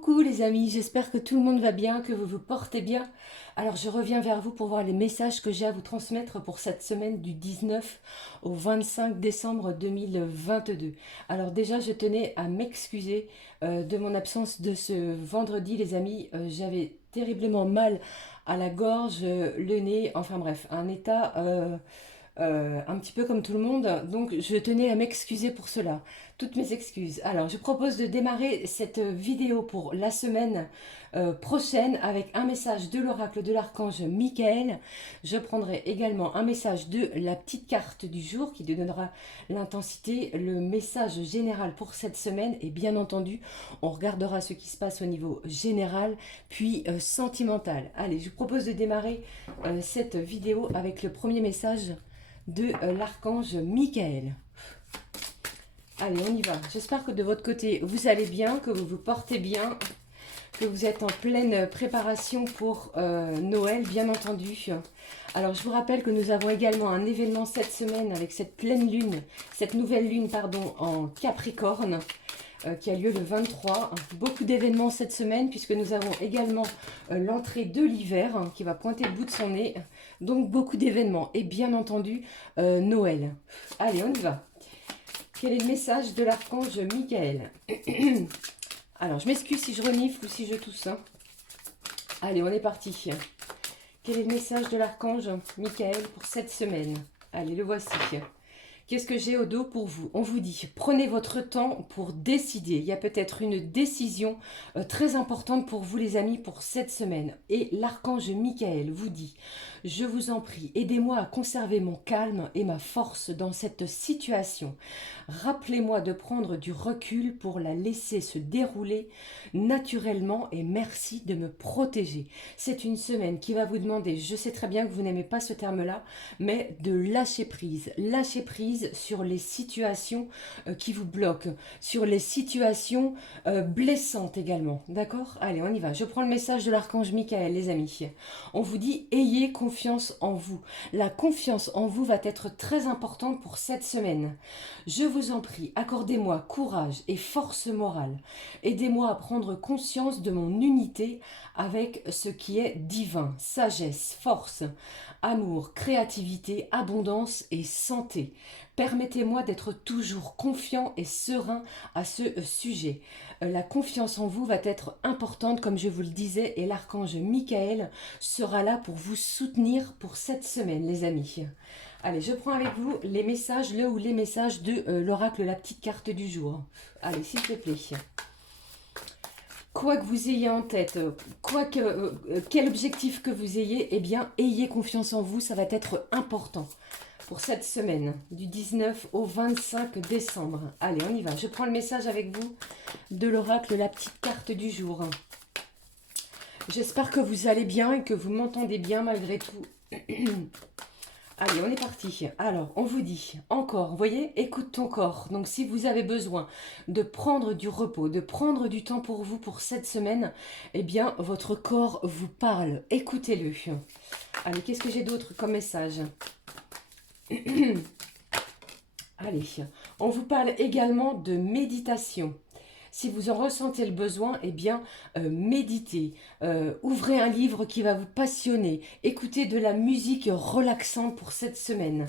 Coucou les amis, j'espère que tout le monde va bien, que vous vous portez bien. Alors je reviens vers vous pour voir les messages que j'ai à vous transmettre pour cette semaine du 19 au 25 décembre 2022. Alors déjà je tenais à m'excuser de mon absence de ce vendredi les amis. J'avais terriblement mal à la gorge, le nez, enfin bref, un état... un petit peu comme tout le monde, donc je tenais à m'excuser pour cela. Toutes mes excuses. Alors, je propose de démarrer cette vidéo pour la semaine prochaine avec un message de l'oracle de l'archange Michael. Je prendrai également un message de la petite carte du jour qui donnera l'intensité, le message général pour cette semaine et bien entendu, on regardera ce qui se passe au niveau général puis sentimental. Allez, je vous propose de démarrer cette vidéo avec le premier message de l'archange Michael. Allez, on y va. J'espère que de votre côté, vous allez bien, que vous vous portez bien, que vous êtes en pleine préparation pour Noël, bien entendu. Alors, je vous rappelle que nous avons également un événement cette semaine avec cette pleine lune, cette nouvelle lune, pardon, en Capricorne, qui a lieu le 23. Beaucoup d'événements cette semaine, puisque nous avons également l'entrée de l'hiver, qui va pointer le bout de son nez. Donc, beaucoup d'événements. Et bien entendu, Noël. Allez, on y va. Quel est le message de l'archange Michael? Alors, je m'excuse si je renifle ou si je tousse. Hein. Allez, on est parti. Quel est le message de l'archange Michael pour cette semaine? Allez, le voici. Qu'est-ce que j'ai au dos pour vous? On vous dit, prenez votre temps pour décider. Il y a peut-être une décision très importante pour vous les amis pour cette semaine. Et l'archange Michael vous dit, je vous en prie, aidez-moi à conserver mon calme et ma force dans cette situation. Rappelez-moi de prendre du recul pour la laisser se dérouler naturellement et merci de me protéger. C'est une semaine qui va vous demander, je sais très bien que vous n'aimez pas ce terme-là, mais de lâcher prise. Lâcher prise sur les situations qui vous bloquent, sur les situations blessantes également. D'accord? Allez, on y va. Je prends le message de l'archange Michael, les amis. On vous dit, ayez confiance en vous. La confiance en vous va être très importante pour cette semaine. Je vous en prie, accordez-moi courage et force morale. Aidez-moi à prendre conscience de mon unité avec ce qui est divin, sagesse, force, amour, créativité, abondance et santé. Permettez-moi d'être toujours confiant et serein à ce sujet. La confiance en vous va être importante, comme je vous le disais, et l'archange Michael sera là pour vous soutenir pour cette semaine, les amis. Allez, je prends avec vous les messages, le ou les messages de l'oracle, la petite carte du jour. Allez, s'il te plaît. Quoi que vous ayez en tête, quel objectif que vous ayez, eh bien, ayez confiance en vous, ça va être important pour cette semaine, du 19 au 25 décembre. Allez, on y va. Je prends le message avec vous de l'oracle, la petite carte du jour. J'espère que vous allez bien et que vous m'entendez bien malgré tout. Allez, on est parti. Alors, on vous dit encore, vous voyez, écoute ton corps. Donc, si vous avez besoin de prendre du repos, de prendre du temps pour vous pour cette semaine, eh bien, votre corps vous parle. Écoutez-le. Allez, qu'est-ce que j'ai d'autre comme message? Allez, on vous parle également de méditation. Si vous en ressentez le besoin, eh bien, méditez. Ouvrez un livre qui va vous passionner. Écoutez de la musique relaxante pour cette semaine.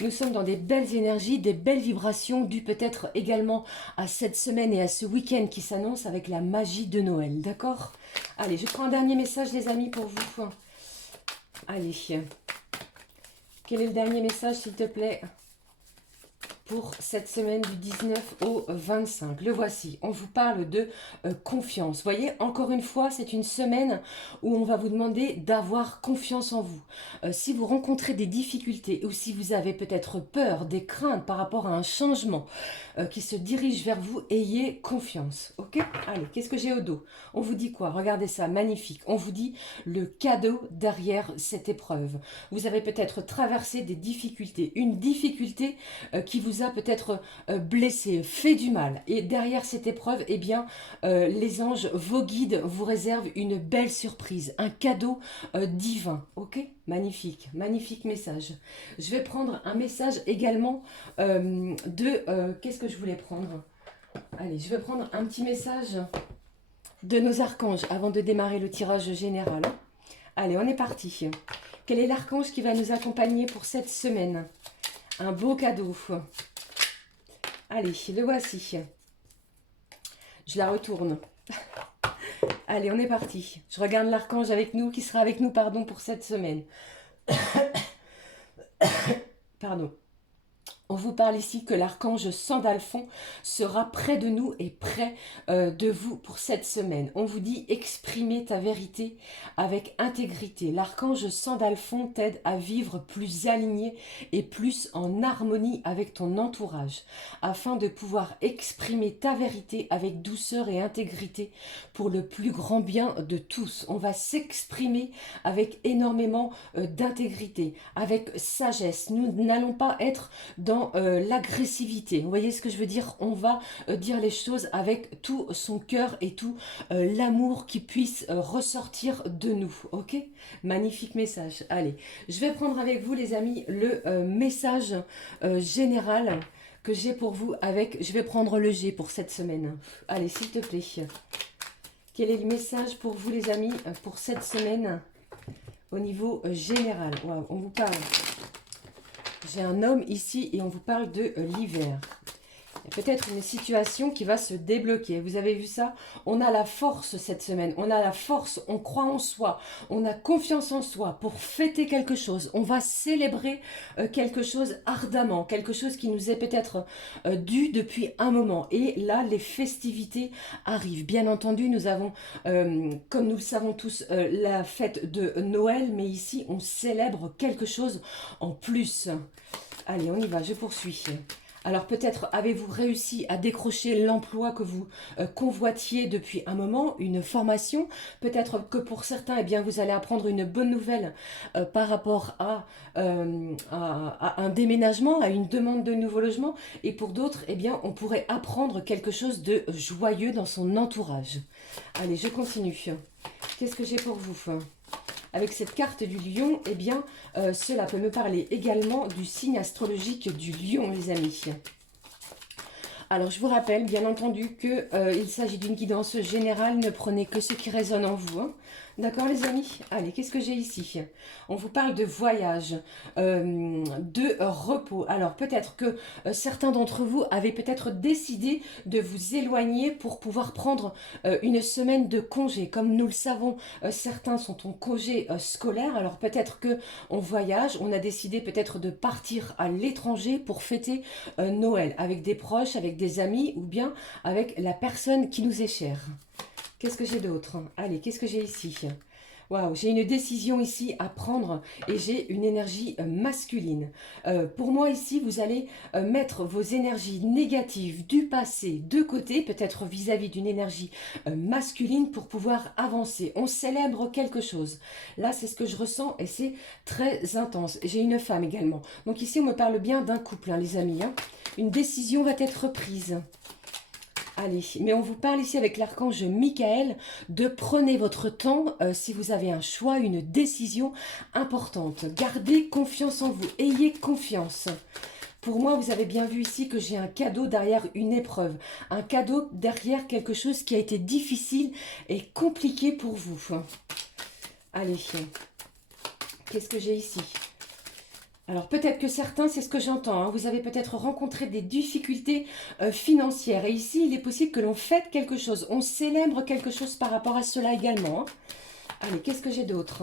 Nous sommes dans des belles énergies, des belles vibrations, dues peut-être également à cette semaine et à ce week-end qui s'annonce avec la magie de Noël. D'accord? Allez, je prends un dernier message, les amis, pour vous. Allez. Quel est le dernier message, s'il te plaît, pour cette semaine du 19 au 25. Le voici. On vous parle de confiance. Vous voyez, encore une fois, c'est une semaine où on va vous demander d'avoir confiance en vous. Si vous rencontrez des difficultés ou si vous avez peut-être peur, des craintes par rapport à un changement qui se dirige vers vous, ayez confiance. Ok? Allez, qu'est-ce que j'ai au dos? On vous dit quoi? Regardez ça, magnifique. On vous dit le cadeau derrière cette épreuve. Vous avez peut-être traversé des difficultés. Une difficulté qui vous a peut-être blessé, fait du mal. Et derrière cette épreuve, eh bien, les anges, vos guides, vous réservent une belle surprise, un cadeau divin. Ok? Magnifique, magnifique message. Je vais prendre un message également qu'est-ce que je voulais prendre? Allez, je vais prendre un petit message de nos archanges avant de démarrer le tirage général. Allez, on est parti. Quel est l'archange qui va nous accompagner pour cette semaine? Un beau cadeau. Allez, le voici. Je la retourne. Allez, on est parti. Je regarde l'archange avec nous, qui sera avec nous, pardon, pour cette semaine. Pardon. On vous parle ici que l'archange Sandalphon sera près de nous et près de vous pour cette semaine. On vous dit exprimez ta vérité avec intégrité. L'archange Sandalphon t'aide à vivre plus aligné et plus en harmonie avec ton entourage afin de pouvoir exprimer ta vérité avec douceur et intégrité pour le plus grand bien de tous. On va s'exprimer avec énormément d'intégrité, avec sagesse. Nous n'allons pas être dans l'agressivité. Vous voyez ce que je veux dire? On va dire les choses avec tout son cœur et tout l'amour qui puisse ressortir de nous. Ok? Magnifique message. Allez, je vais prendre avec vous les amis le message général que j'ai pour vous avec... Je vais prendre le G pour cette semaine. Allez, s'il te plaît. Quel est le message pour vous les amis pour cette semaine au niveau général? Wow, on vous parle... J'ai un homme ici et on vous parle de l'hiver. Il y a peut-être une situation qui va se débloquer. Vous avez vu ça? On a la force cette semaine. On a la force, on croit en soi. On a confiance en soi pour fêter quelque chose. On va célébrer quelque chose ardemment. Quelque chose qui nous est peut-être dû depuis un moment. Et là, les festivités arrivent. Bien entendu, nous avons, comme nous le savons tous, la fête de Noël. Mais ici, on célèbre quelque chose en plus. Allez, on y va, je poursuis. Alors peut-être avez-vous réussi à décrocher l'emploi que vous convoitiez depuis un moment, une formation. Peut-être que pour certains, eh bien, vous allez apprendre une bonne nouvelle par rapport à un déménagement, à une demande de nouveau logement. Et pour d'autres, eh bien, on pourrait apprendre quelque chose de joyeux dans son entourage. Allez, je continue. Qu'est-ce que j'ai pour vous ? Avec cette carte du lion, eh bien, cela peut me parler également du signe astrologique du lion, les amis. Alors, je vous rappelle, bien entendu, qu'il s'agit d'une guidance générale. Ne prenez que ce qui résonne en vous. Hein. D'accord, les amis? Allez, qu'est-ce que j'ai ici? On vous parle de voyage, de repos. Alors, peut-être que certains d'entre vous avaient peut-être décidé de vous éloigner pour pouvoir prendre une semaine de congé. Comme nous le savons, certains sont en congé scolaire. Alors, peut-être que on voyage. On a décidé peut-être de partir à l'étranger pour fêter Noël avec des proches, avec des amis ou bien avec la personne qui nous est chère. Qu'est-ce que j'ai d'autre? Allez, qu'est-ce que j'ai ici? Waouh, j'ai une décision ici à prendre et j'ai une énergie masculine. Pour moi ici, vous allez mettre vos énergies négatives du passé de côté, peut-être vis-à-vis d'une énergie masculine pour pouvoir avancer. On célèbre quelque chose. Là, c'est ce que je ressens et c'est très intense. J'ai une femme également. Donc ici, on me parle bien d'un couple, hein, les amis. Hein. Une décision va être prise. Allez, mais on vous parle ici avec l'archange Michael de prenez votre temps si vous avez un choix, une décision importante. Gardez confiance en vous, ayez confiance. Pour moi, vous avez bien vu ici que j'ai un cadeau derrière une épreuve. Un cadeau derrière quelque chose qui a été difficile et compliqué pour vous. Allez, qu'est-ce que j'ai ici ? Alors peut-être que certains, c'est ce que j'entends, hein, vous avez peut-être rencontré des difficultés financières. Et ici, il est possible que l'on fête quelque chose, on célèbre quelque chose par rapport à cela également. Hein. Allez, qu'est-ce que j'ai d'autre?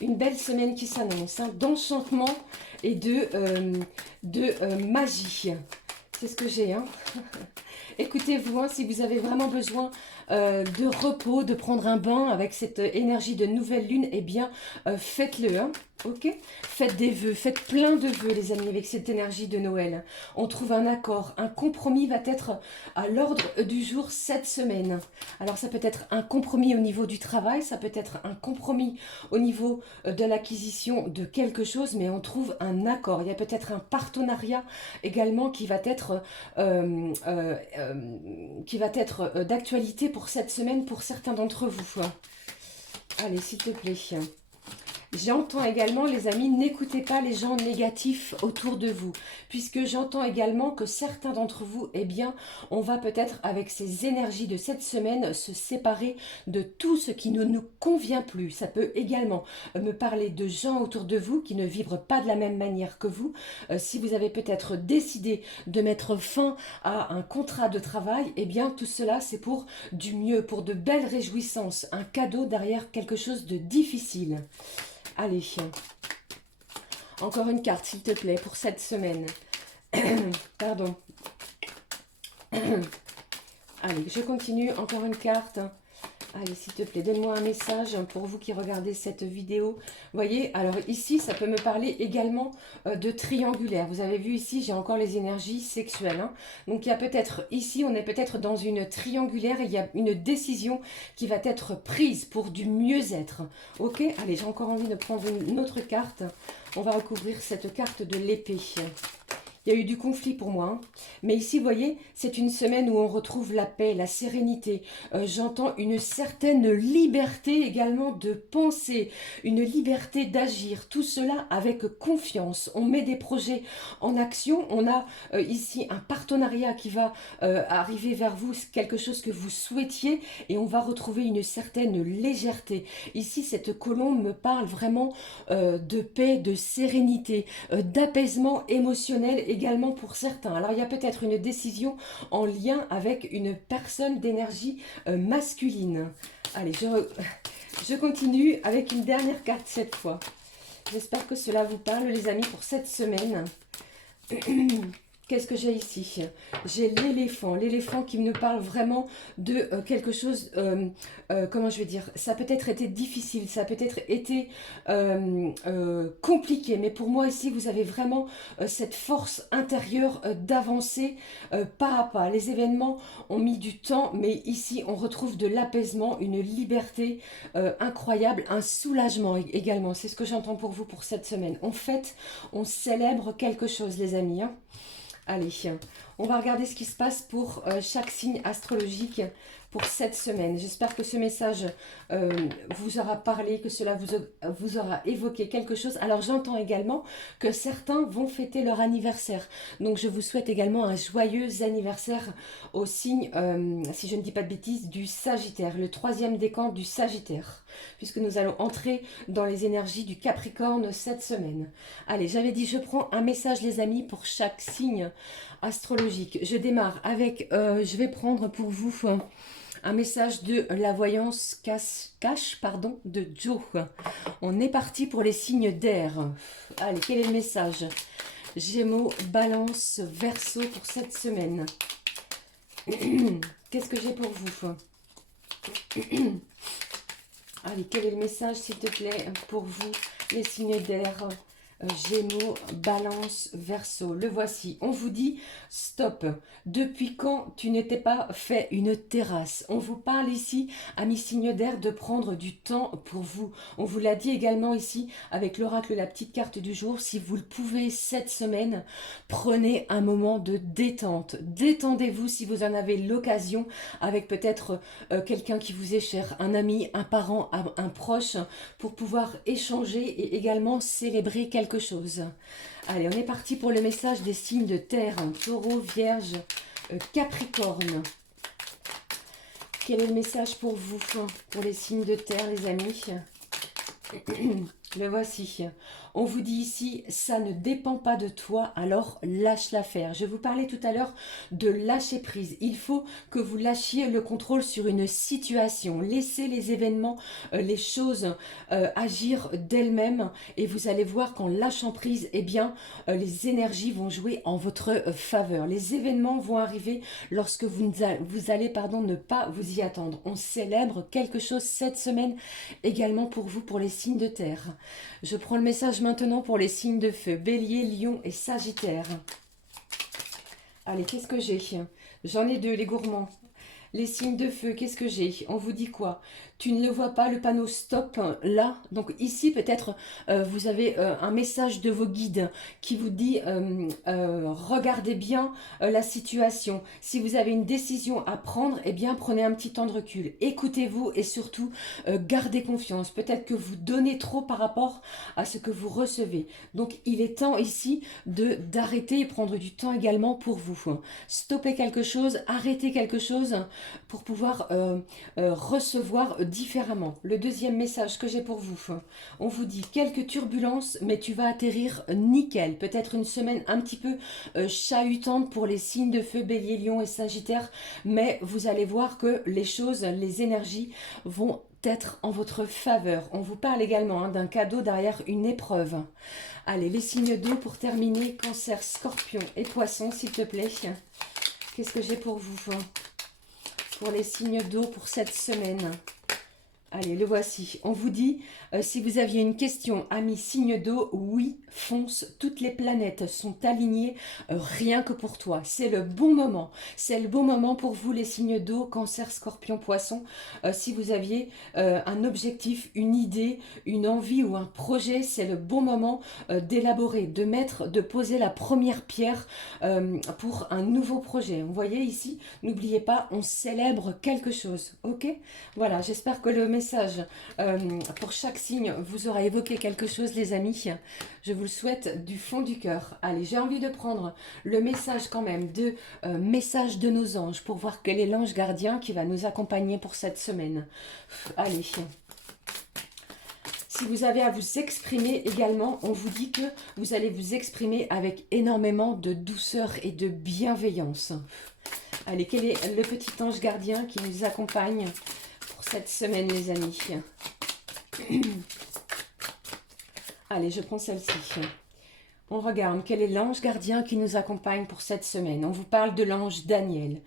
Une belle semaine qui s'annonce, hein, d'enchantement et de magie. C'est ce que j'ai. Hein. Écoutez-vous, hein, si vous avez vraiment besoin de repos, de prendre un bain avec cette énergie de nouvelle lune, eh bien, faites-le. Hein. Ok? Faites des vœux, faites plein de vœux, les amis, avec cette énergie de Noël. On trouve un accord, un compromis va être à l'ordre du jour cette semaine. Alors, ça peut être un compromis au niveau du travail, ça peut être un compromis au niveau de l'acquisition de quelque chose, mais on trouve un accord. Il y a peut-être un partenariat également qui va être d'actualité pour cette semaine pour certains d'entre vous. Allez, s'il te plaît. J'entends également, les amis, n'écoutez pas les gens négatifs autour de vous, puisque j'entends également que certains d'entre vous, eh bien, on va peut-être, avec ces énergies de cette semaine, se séparer de tout ce qui ne nous convient plus. Ça peut également me parler de gens autour de vous qui ne vibrent pas de la même manière que vous. Si vous avez peut-être décidé de mettre fin à un contrat de travail, eh bien, tout cela, c'est pour du mieux, pour de belles réjouissances, un cadeau derrière quelque chose de difficile. Allez, encore une carte, s'il te plaît, pour cette semaine. Pardon. Allez, je continue. Encore une carte. Allez, s'il te plaît, donne-moi un message pour vous qui regardez cette vidéo. Vous voyez, alors ici, ça peut me parler également de triangulaire. Vous avez vu ici, j'ai encore les énergies sexuelles. Hein. Donc, il y a peut-être, ici, on est peut-être dans une triangulaire et il y a une décision qui va être prise pour du mieux-être. Ok, allez, j'ai encore envie de prendre une autre carte. On va recouvrir cette carte de l'épée. Il y a eu du conflit pour moi. Hein. Mais ici, vous voyez, c'est une semaine où on retrouve la paix, la sérénité. J'entends une certaine liberté également de penser, une liberté d'agir. Tout cela avec confiance. On met des projets en action. On a ici un partenariat qui va arriver vers vous, quelque chose que vous souhaitiez. Et on va retrouver une certaine légèreté. Ici, cette colombe me parle vraiment de paix, de sérénité, d'apaisement émotionnel également pour certains. Alors il y a peut-être une décision en lien avec une personne d'énergie masculine. Allez, je continue avec une dernière carte cette fois. J'espère que cela vous parle les amis pour cette semaine. Qu'est-ce que j'ai ici? J'ai l'éléphant qui me parle vraiment de quelque chose, comment je vais dire, ça a peut-être été difficile, ça a peut-être été compliqué, mais pour moi ici, vous avez vraiment cette force intérieure d'avancer pas à pas. Les événements ont mis du temps, mais ici, on retrouve de l'apaisement, une liberté incroyable, un soulagement également. C'est ce que j'entends pour vous pour cette semaine. En fait, on célèbre quelque chose, les amis, hein. Allez, on va regarder ce qui se passe pour chaque signe astrologique pour cette semaine. J'espère que ce message vous aura parlé, que cela vous aura évoqué quelque chose. Alors j'entends également que certains vont fêter leur anniversaire. Donc je vous souhaite également un joyeux anniversaire au signe, si je ne dis pas de bêtises, du Sagittaire, le 3e décan du Sagittaire. Puisque nous allons entrer dans les énergies du Capricorne cette semaine. Allez, j'avais dit, je prends un message les amis pour chaque signe astrologique. Je démarre avec, je vais prendre pour vous un message de la voyance cache de Joe. On est parti pour les signes d'air. Allez, quel est le message? Gémeaux, Balance, Verseau pour cette semaine. Qu'est-ce que j'ai pour vous? Allez, quel est le message, s'il te plaît, pour vous, les signes d'air? Gémeaux, Balance, Verseau. Le voici. On vous dit stop. Depuis quand tu n'étais pas fait une terrasse? On vous parle ici, amis signes d'air, de prendre du temps pour vous. On vous l'a dit également ici avec l'oracle, la petite carte du jour. Si vous le pouvez cette semaine, prenez un moment de détente. Détendez-vous si vous en avez l'occasion avec peut-être quelqu'un qui vous est cher, un ami, un parent, un proche, pour pouvoir échanger et également célébrer quelque chose. Allez, on est parti pour le message des signes de terre. Taureau, Vierge, Capricorne. Quel est le message pour vous, pour les signes de terre, les amis? Le voici. On vous dit ici, ça ne dépend pas de toi, alors lâche l'affaire. Je vous parlais tout à l'heure de lâcher prise. Il faut que vous lâchiez le contrôle sur une situation. Laissez les événements, les choses agir d'elles-mêmes. Et vous allez voir qu'en lâchant prise, eh bien, les énergies vont jouer en votre faveur. Les événements vont arriver lorsque vous allez ne pas vous y attendre. On célèbre quelque chose cette semaine également pour vous, pour les signes de terre. Je prends le message maintenant pour les signes de feu. Bélier, Lion et Sagittaire. Allez, qu'est-ce que j'ai? J'en ai deux, les gourmands. Les signes de feu, qu'est-ce que j'ai? On vous dit quoi? Tu ne le vois pas, le panneau stop, là. Donc ici, peut-être, vous avez un message de vos guides qui vous dit, regardez bien la situation. Si vous avez une décision à prendre, eh bien, prenez un petit temps de recul. Écoutez-vous et surtout, gardez confiance. Peut-être que vous donnez trop par rapport à ce que vous recevez. Donc, il est temps ici d'arrêter et prendre du temps également pour vous. Stopper quelque chose, arrêter quelque chose pour pouvoir recevoir différemment. Le deuxième message que j'ai pour vous, on vous dit quelques turbulences, mais tu vas atterrir nickel. Peut-être une semaine un petit peu chahutante pour les signes de feu, Bélier, Lion et Sagittaire, mais vous allez voir que les choses, les énergies vont être en votre faveur. On vous parle également d'un cadeau derrière une épreuve. Allez, les signes d'eau pour terminer, Cancer, Scorpion et Poisson, s'il te plaît. Qu'est-ce que j'ai pour vous? Pour les signes d'eau pour cette semaine. Allez, le voici. On vous dit, si vous aviez une question, amis signe d'eau, oui, fonce. Toutes les planètes sont alignées, rien que pour toi. C'est le bon moment. C'est le bon moment pour vous, les signes d'eau, Cancer, Scorpion, Poisson. Si vous aviez un objectif, une idée, une envie ou un projet, c'est le bon moment d'élaborer, de poser la première pierre pour un nouveau projet. Vous voyez ici, n'oubliez pas, on célèbre quelque chose. Ok? Voilà, j'espère que le message pour chaque signe vous aura évoqué quelque chose, les amis. Je vous le souhaite du fond du cœur. Allez, j'ai envie de prendre le message quand même de message de nos anges pour voir quel est l'ange gardien qui va nous accompagner pour cette semaine. Allez. Si vous avez à vous exprimer également, on vous dit que vous allez vous exprimer avec énormément de douceur et de bienveillance. Allez, quel est le petit ange gardien qui nous accompagne pour cette semaine, les amis? Allez, je prends celle-ci. On regarde quel est l'ange gardien qui nous accompagne pour cette semaine. On vous parle de l'ange Daniel.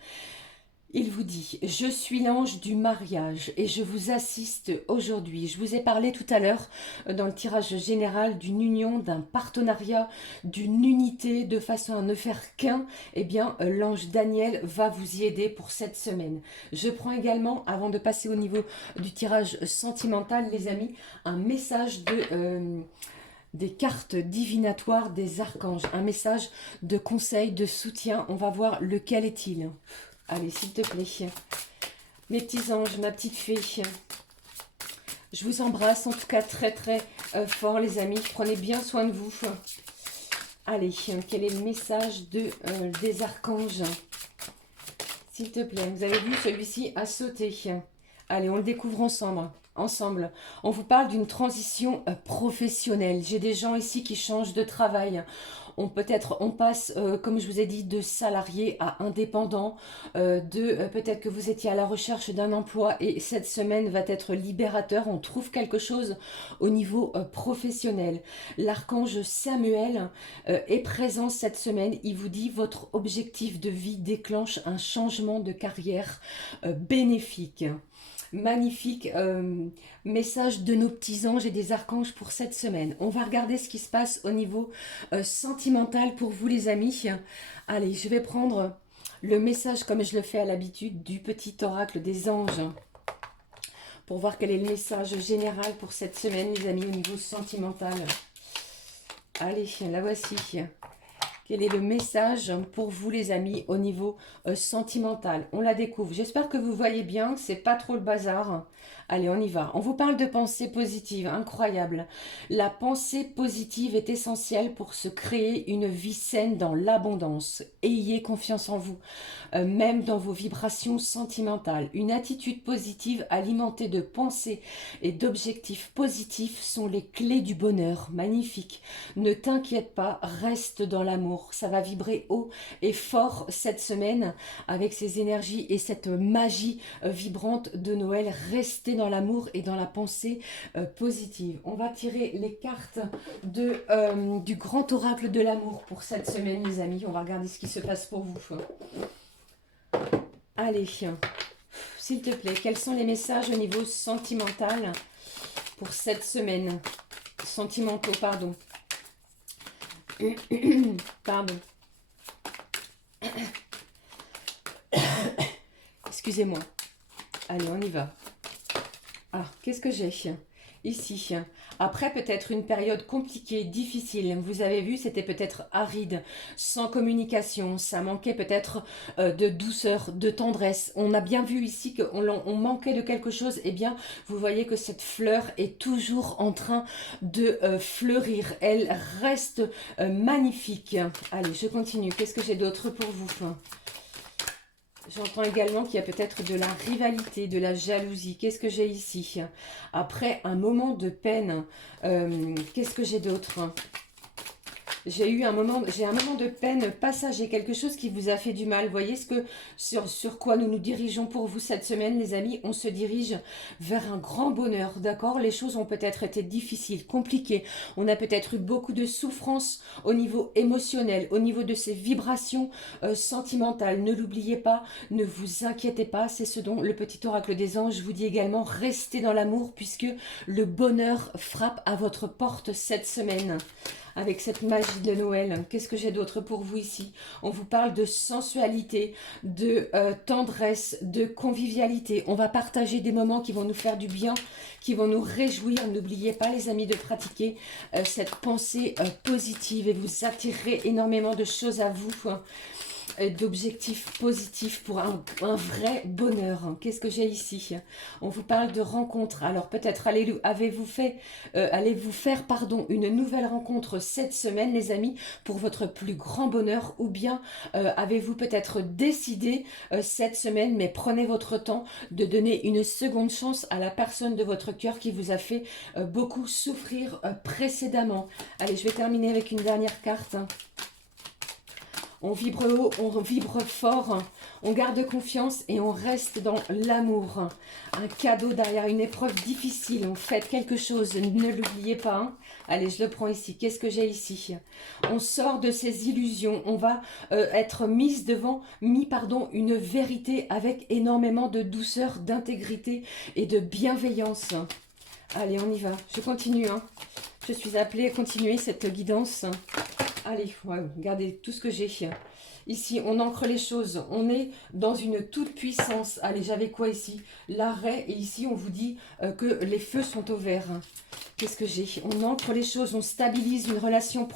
Il vous dit, je suis l'ange du mariage et je vous assiste aujourd'hui. Je vous ai parlé tout à l'heure dans le tirage général d'une union, d'un partenariat, d'une unité de façon à ne faire qu'un. Eh bien, l'ange Daniel va vous y aider pour cette semaine. Je prends également, avant de passer au niveau du tirage sentimental, les amis, un message des cartes divinatoires des archanges. Un message de conseil, de soutien. On va voir lequel est-il. Allez, s'il te plaît. Mes petits anges, ma petite fée. Je vous embrasse en tout cas très très fort, les amis. Prenez bien soin de vous. Allez, quel est le message des archanges? S'il te plaît, vous avez vu, celui-ci a sauté. Allez, on le découvre ensemble. On vous parle d'une transition professionnelle. J'ai des gens ici qui changent de travail. On passe, comme je vous ai dit, de salarié à indépendant, peut-être que vous étiez à la recherche d'un emploi et cette semaine va être libérateur. On trouve quelque chose au niveau professionnel. L'archange Samuel est présent cette semaine. Il vous dit votre objectif de vie déclenche un changement de carrière bénéfique. Magnifique message de nos petits anges et des archanges pour cette semaine. On va regarder ce qui se passe au niveau sentimental pour vous, les amis. Allez, je vais prendre le message comme je le fais à l'habitude du petit oracle des anges pour voir quel est le message général pour cette semaine, les amis, au niveau sentimental. Allez, la voici. Quel est le message pour vous, les amis, au niveau sentimental? On la découvre. J'espère que vous voyez bien, c'est pas trop le bazar. Allez, on y va. On vous parle de pensée positive, incroyable. La pensée positive est essentielle pour se créer une vie saine dans l'abondance. Ayez confiance en vous, même dans vos vibrations sentimentales. Une attitude positive alimentée de pensées et d'objectifs positifs sont les clés du bonheur. Magnifique. Ne t'inquiète pas, reste dans l'amour. Ça va vibrer haut et fort cette semaine avec ces énergies et cette magie vibrante de Noël. Restez dans l'amour et dans la pensée positive. On va tirer les cartes du grand oracle de l'amour pour cette semaine, les amis. On va regarder ce qui se passe pour vous. Allez, s'il te plaît, quels sont les messages au niveau sentimental pour cette semaine? Sentimentaux, pardon. Excusez-moi. Allez, on y va. Ah, qu'est-ce que j'ai ici? Après peut-être une période compliquée, difficile, vous avez vu, c'était peut-être aride, sans communication, ça manquait peut-être de douceur, de tendresse. On a bien vu ici qu'on manquait de quelque chose, et bien vous voyez que cette fleur est toujours en train de fleurir, elle reste magnifique. Allez, je continue, qu'est-ce que j'ai d'autre pour vous? J'entends également qu'il y a peut-être de la rivalité, de la jalousie. Qu'est-ce que j'ai ici? Après un moment de peine, qu'est-ce que j'ai d'autre? J'ai un moment de peine passager, quelque chose qui vous a fait du mal. Voyez sur quoi nous nous dirigeons pour vous cette semaine, les amis. On se dirige vers un grand bonheur, d'accord? Les choses ont peut-être été difficiles, compliquées. On a peut-être eu beaucoup de souffrance au niveau émotionnel, au niveau de ces vibrations sentimentales. Ne l'oubliez pas, ne vous inquiétez pas. C'est ce dont le petit oracle des anges vous dit également. Restez dans l'amour puisque le bonheur frappe à votre porte cette semaine. Avec cette magie de Noël, qu'est-ce que j'ai d'autre pour vous ici? On vous parle de sensualité, de tendresse, de convivialité. On va partager des moments qui vont nous faire du bien, qui vont nous réjouir. N'oubliez pas, les amis, de pratiquer cette pensée positive et vous attirerez énormément de choses à vous, d'objectifs positifs pour un vrai bonheur. Qu'est-ce que j'ai ici? On vous parle de rencontres. Alors peut-être allez-vous faire une nouvelle rencontre cette semaine, les amis, pour votre plus grand bonheur, ou bien avez-vous peut-être décidé cette semaine, mais prenez votre temps de donner une seconde chance à la personne de votre cœur qui vous a fait beaucoup souffrir précédemment. Allez, je vais terminer avec une dernière carte. On vibre haut, on vibre fort, on garde confiance et on reste dans l'amour. Un cadeau derrière une épreuve difficile, on fait quelque chose, ne l'oubliez pas. Hein. Allez, je le prends ici. Qu'est-ce que j'ai ici? On sort de ces illusions, on va être mis une vérité avec énormément de douceur, d'intégrité et de bienveillance. Allez, on y va. Je continue. Hein. Je suis appelée à continuer cette guidance. Allez, ouais, regardez tout ce que j'ai. Ici, on ancre les choses. On est dans une toute puissance. Allez, j'avais quoi ici? L'arrêt. Et ici, on vous dit que les feux sont au vert. Qu'est-ce que j'ai? On ancre les choses, on stabilise une relation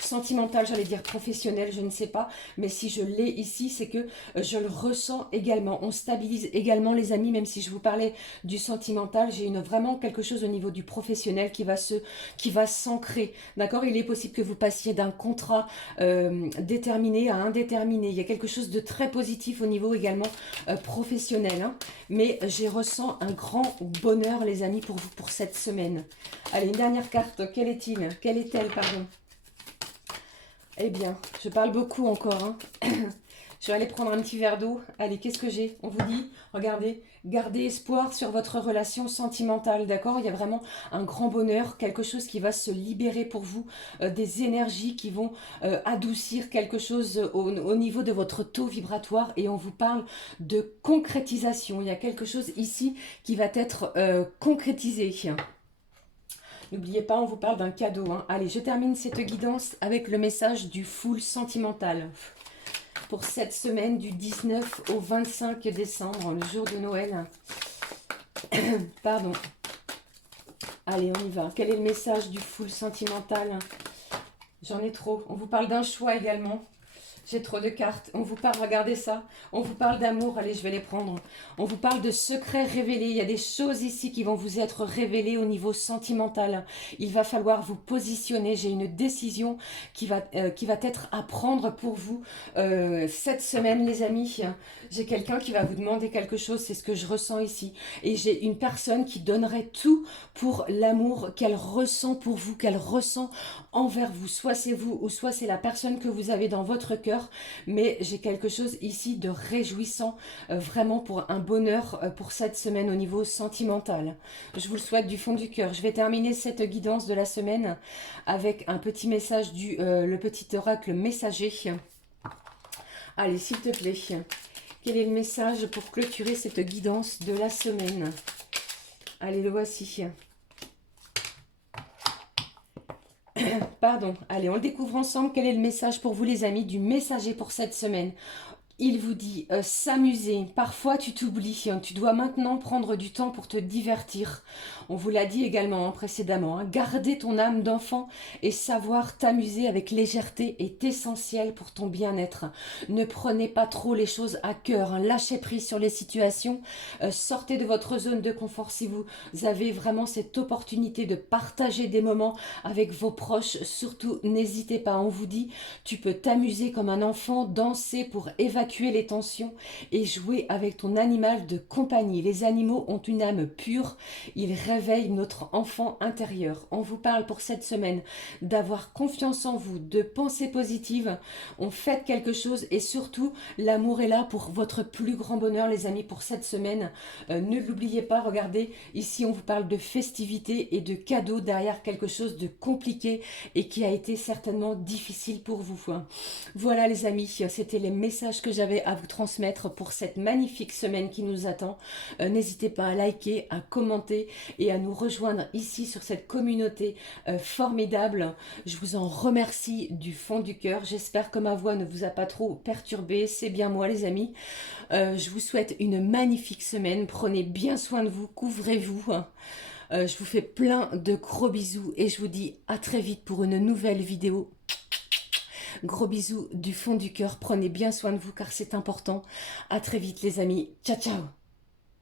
sentimentale, j'allais dire professionnelle, je ne sais pas. Mais si je l'ai ici, c'est que je le ressens également. On stabilise également, les amis, même si je vous parlais du sentimental, j'ai vraiment quelque chose au niveau du professionnel qui va s'ancrer. D'accord? Il est possible que vous passiez d'un contrat déterminé à indéterminé. Il y a quelque chose de très positif au niveau également professionnel. Hein. Mais j'y ressens un grand bonheur, les amis, pour vous, pour cette semaine. Allez, une dernière carte. Quelle est-il? Quelle est-elle, pardon? Eh bien, je parle beaucoup encore. Hein. Je vais aller prendre un petit verre d'eau. Allez, qu'est-ce que j'ai? On vous dit, regardez, gardez espoir sur votre relation sentimentale, d'accord? Il y a vraiment un grand bonheur, quelque chose qui va se libérer pour vous, des énergies qui vont adoucir quelque chose au niveau de votre taux vibratoire. Et on vous parle de concrétisation. Il y a quelque chose ici qui va être concrétisé. N'oubliez pas, on vous parle d'un cadeau. Hein. Allez, je termine cette guidance avec le message du full sentimental. Pour cette semaine du 19 au 25 décembre, le jour de Noël. Pardon. Allez, on y va. Quel est le message du full sentimental? J'en ai trop. On vous parle d'un choix également. J'ai trop de cartes. On vous parle, regardez ça. On vous parle d'amour. Allez, je vais les prendre. On vous parle de secrets révélés. Il y a des choses ici qui vont vous être révélées au niveau sentimental. Il va falloir vous positionner. J'ai une décision qui va être à prendre pour vous cette semaine, les amis. J'ai quelqu'un qui va vous demander quelque chose. C'est ce que je ressens ici. Et j'ai une personne qui donnerait tout pour l'amour qu'elle ressent pour vous, qu'elle ressent envers vous. Soit c'est vous ou soit c'est la personne que vous avez dans votre cœur. Mais j'ai quelque chose ici de réjouissant, vraiment pour un bonheur pour cette semaine au niveau sentimental. Je vous le souhaite du fond du cœur. Je vais terminer cette guidance de la semaine avec un petit message le petit oracle messager. Allez, s'il te plaît, quel est le message pour clôturer cette guidance de la semaine? Allez, le voici. Pardon, allez, on le découvre ensemble. Quel est le message pour vous, les amis, du messager pour cette semaine? Il vous dit s'amuser. Parfois, tu t'oublies. Tu dois maintenant prendre du temps pour te divertir. On vous l'a dit également précédemment. Garder ton âme d'enfant et savoir t'amuser avec légèreté est essentiel pour ton bien-être. Ne prenez pas trop les choses à cœur. Lâchez prise sur les situations. Sortez de votre zone de confort si vous avez vraiment cette opportunité de partager des moments avec vos proches. Surtout, n'hésitez pas. On vous dit, tu peux t'amuser comme un enfant, danser pour évacuer les tensions et jouer avec ton animal de compagnie. Les animaux ont une âme pure, ils réveillent notre enfant intérieur. On vous parle pour cette semaine d'avoir confiance en vous, de pensées positives. On fait quelque chose et surtout, l'amour est là pour votre plus grand bonheur, les amis, pour cette semaine. Ne l'oubliez pas, regardez, ici on vous parle de festivités et de cadeaux derrière quelque chose de compliqué et qui a été certainement difficile pour vous. Voilà les amis, c'était les messages que j'avais à vous transmettre pour cette magnifique semaine qui nous attend. N'hésitez pas à liker, à commenter et à nous rejoindre ici sur cette communauté formidable. Je vous en remercie du fond du cœur. J'espère que ma voix ne vous a pas trop perturbé. C'est bien moi les amis. Je vous souhaite une magnifique semaine. Prenez bien soin de vous, couvrez-vous. Je vous fais plein de gros bisous et je vous dis à très vite pour une nouvelle vidéo. Gros bisous du fond du cœur. Prenez bien soin de vous car c'est important. À très vite les amis. Ciao ciao.